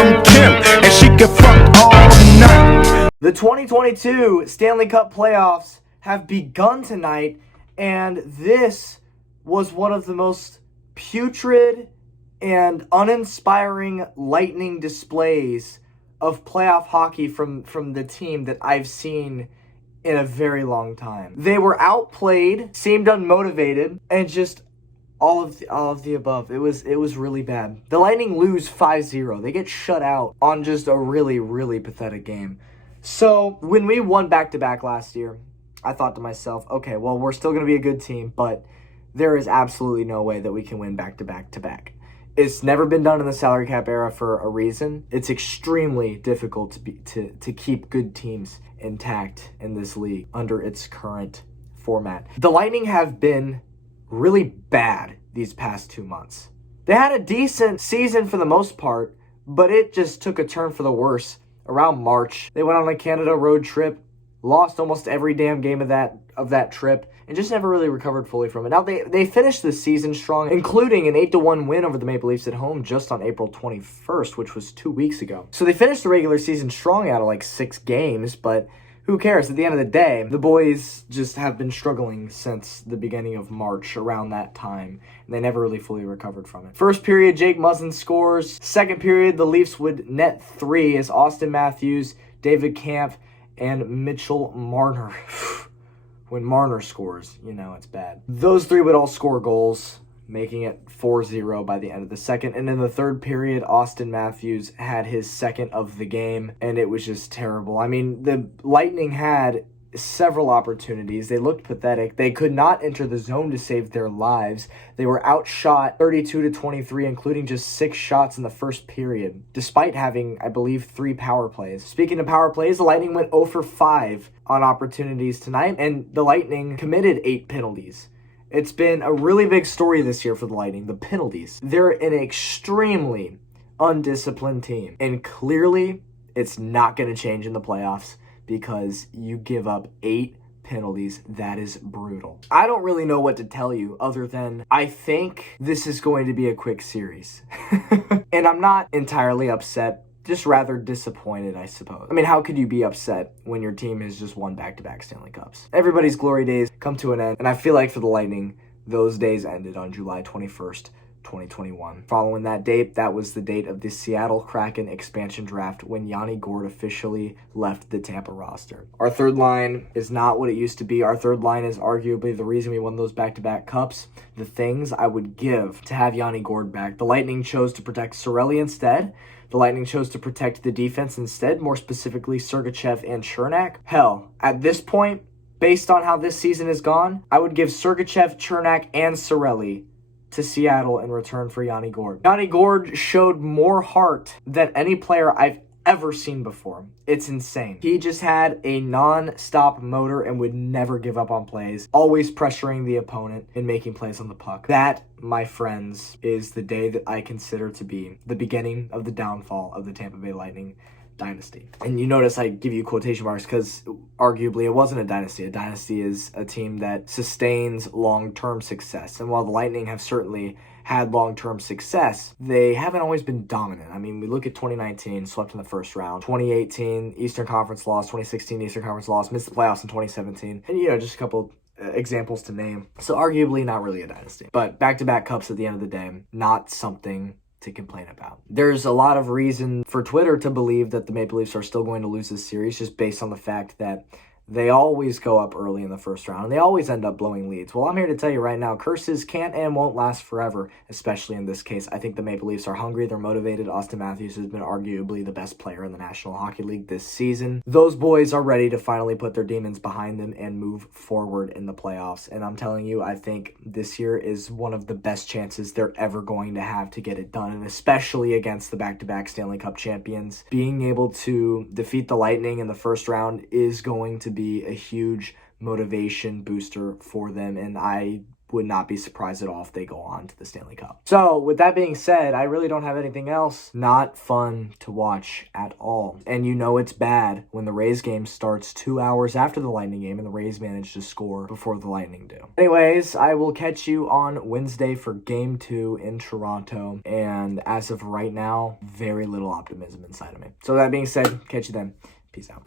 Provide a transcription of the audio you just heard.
from Kim, and she can fuck all night. The 2022 Stanley Cup playoffs have begun tonight, and this was one of the most putrid and uninspiring Lightning displays of playoff hockey from the team that I've seen in a very long time. They were outplayed, seemed unmotivated, and just all of the above. It was really bad. The Lightning lose 5-0. They get shut out on just a really pathetic game. So when we won back-to-back last year, I thought to myself, okay, well, we're still going to be a good team, but there is absolutely no way that we can win back-to-back. It's never been done in the salary cap era for a reason. It's extremely difficult to keep good teams intact in this league under its current format. The Lightning have been really bad these past 2 months. They had a decent season for the most part, but it just took a turn for the worse around March. They went on a Canada road trip, lost almost every damn game of that trip, and just never really recovered fully from it. Now, they finished the season strong, including an 8-1 win over the Maple Leafs at home just on April 21st, which was 2 weeks ago. So they finished the regular season strong out of like 6 games, but who cares? At the end of the day, the boys just have been struggling since the beginning of March, around that time, and they never really fully recovered from it. First period, Jake Muzzin scores. Second period, the Leafs would net 3 as Austin Matthews, David Kampf, and Mitchell Marner. When Marner scores, you know it's bad. Those 3 would all score goals, making it 4-0 by the end of the second. And in the third period, Austin Matthews had his second of the game, and it was just terrible. I mean, the Lightning had several opportunities. They looked pathetic. They could not enter the zone to save their lives. They were outshot 32-23, including just 6 shots in the first period, despite having, I believe, 3 power plays. Speaking of power plays, the Lightning went 0 for 5 on opportunities tonight, and the Lightning committed 8 penalties. It's been a really big story this year for the Lightning, the penalties. They're an extremely undisciplined team, and clearly it's not going to change in the playoffs, because you give up 8 penalties. That is brutal. I don't really know what to tell you other than I think this is going to be a quick series. And I'm not entirely upset, just rather disappointed, I suppose. I mean, how could you be upset when your team has just won back-to-back Stanley Cups? Everybody's glory days come to an end, and I feel like for the Lightning, those days ended on July 21st, 2021. Following that date, that was the date of the Seattle Kraken expansion draft when Yanni Gourde officially left the Tampa roster. Our third line is not what it used to be. Our third line is arguably the reason we won those back-to-back cups. The things I would give to have Yanni Gourde back. The Lightning chose to protect Cirelli instead. The Lightning chose to protect the defense instead, more specifically Sergachev and Cernak. Hell, at this point, based on how this season has gone, I would give Sergachev, Cernak, and Cirelli to Seattle in return for Yanni Gourde. Yanni Gourde showed more heart than any player I've ever seen before. It's insane. He just had a non-stop motor and would never give up on plays, always pressuring the opponent and making plays on the puck. That, my friends, is the day that I consider to be the beginning of the downfall of the Tampa Bay Lightning dynasty. And you notice I give you quotation marks because arguably it wasn't a dynasty. A dynasty is a team that sustains long-term success. And while the Lightning have certainly had long-term success, they haven't always been dominant. I mean, we look at 2019, swept in the first round. 2018, Eastern Conference loss. 2016, Eastern Conference loss. Missed the playoffs in 2017. And, just a couple examples to name. So arguably not really a dynasty. But back-to-back cups at the end of the day, not something to complain about. There's a lot of reason for Twitter to believe that the Maple Leafs are still going to lose this series just based on the fact that they always go up early in the first round, and they always end up blowing leads. Well, I'm here to tell you right now, curses can't and won't last forever, especially in this case. I think the Maple Leafs are hungry. They're motivated. Austin Matthews has been arguably the best player in the National Hockey League this season. Those boys are ready to finally put their demons behind them and move forward in the playoffs. And I'm telling you, I think this year is one of the best chances they're ever going to have to get it done, and especially against the back-to-back Stanley Cup champions. Being able to defeat the Lightning in the first round is going to be a huge motivation booster for them, and I would not be surprised at all if they go on to the Stanley Cup. So with that being said, I really don't have anything else. Not fun to watch at all. And you know it's bad when the Rays game starts 2 hours after the Lightning game and the Rays manage to score before the Lightning do. Anyways, I will catch you on Wednesday for Game 2 in Toronto. And as of right now, very little optimism inside of me. So that being said, catch you then. Peace out.